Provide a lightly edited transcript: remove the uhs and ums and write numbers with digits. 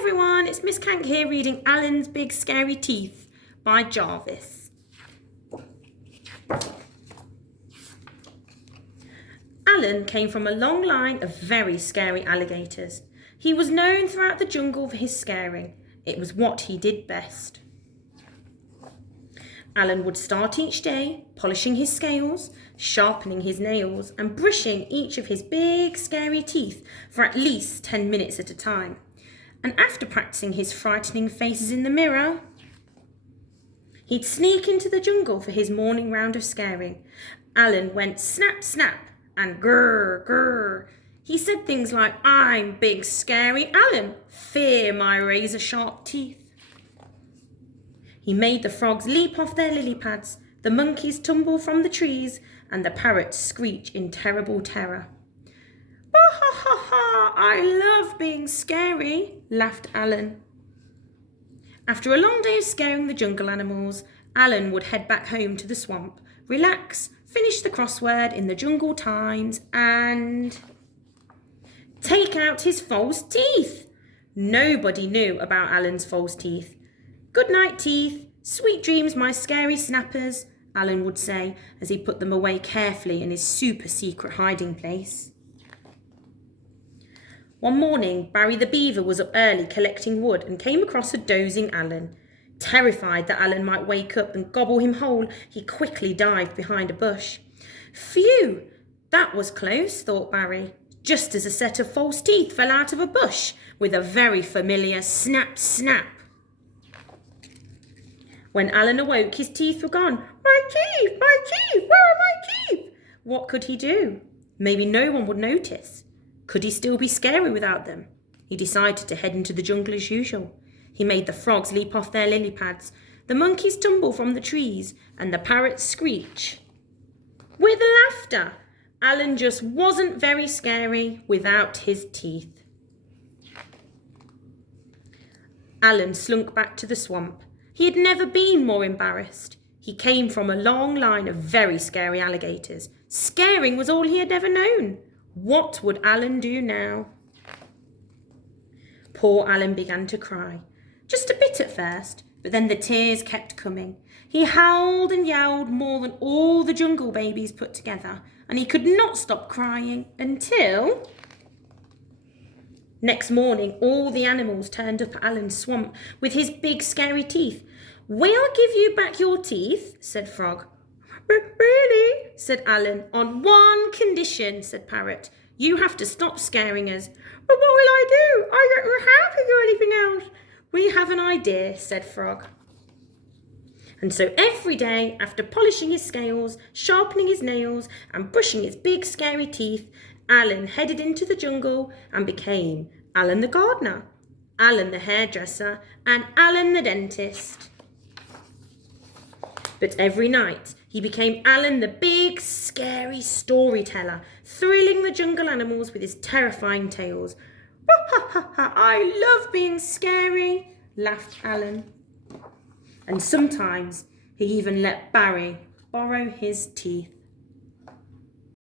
everyone, it's Miss Cank here reading Alan's Big Scary Teeth by Jarvis. Alan came from a long line of very scary alligators. He was known throughout the jungle for his scaring. It was what he did best. Alan would start each day polishing his scales, sharpening his nails, and brushing each of his big scary teeth for at least 10 minutes at a time. And after practicing his frightening faces in the mirror, he'd sneak into the jungle for his morning round of scaring. Alan went snap, snap, and grrr, grrr. He said things like, "I'm Big Scary Alan, fear my razor-sharp teeth." He made the frogs leap off their lily pads, the monkeys tumble from the trees, and the parrots screech in terrible terror. "Bah ha ha ha, I love being scary," laughed Alan. After a long day of scaring the jungle animals, Alan would head back home to the swamp, relax, finish the crossword in the Jungle Times, and take out his false teeth. Nobody knew about Alan's false teeth. "Good night, teeth. Sweet dreams, my scary snappers," Alan would say as he put them away carefully in his super secret hiding place. One morning, Barry the Beaver was up early collecting wood and came across a dozing Alan. Terrified that Alan might wake up and gobble him whole, he quickly dived behind a bush. Phew, that was close, thought Barry, just as a set of false teeth fell out of a bush with a very familiar snap, snap. When Alan awoke, his teeth were gone. My teeth, where are my teeth? What could he do? Maybe no one would notice. Could he still be scary without them? He decided to head into the jungle as usual. He made the frogs leap off their lily pads, the monkeys tumble from the trees, and the parrots screech with laughter. Alan just wasn't very scary without his teeth. Alan slunk back to the swamp. He had never been more embarrassed. He came from a long line of very scary alligators. Scaring was all he had ever known. What would Alan do now? Poor Alan began to cry. Just a bit at first, but then the tears kept coming. He howled and yelled more than all the jungle babies put together, and he could not stop crying until... Next morning, all the animals turned up at Alan's swamp with his big scary teeth. "We'll give you back your teeth," said Frog. "Really?" said Alan. "On one condition," said Parrot. "You have to stop scaring us." "But what will I do? I don't know how to do anything else." "We have an idea," said Frog. And so every day, after polishing his scales, sharpening his nails, and brushing his big scary teeth, Alan headed into the jungle and became Alan the gardener, Alan the hairdresser, and Alan the dentist. But every night, he became Alan the big, scary storyteller, thrilling the jungle animals with his terrifying tales. "Ha ha ha ha, I love being scary," laughed Alan. And sometimes he even let Barry borrow his teeth.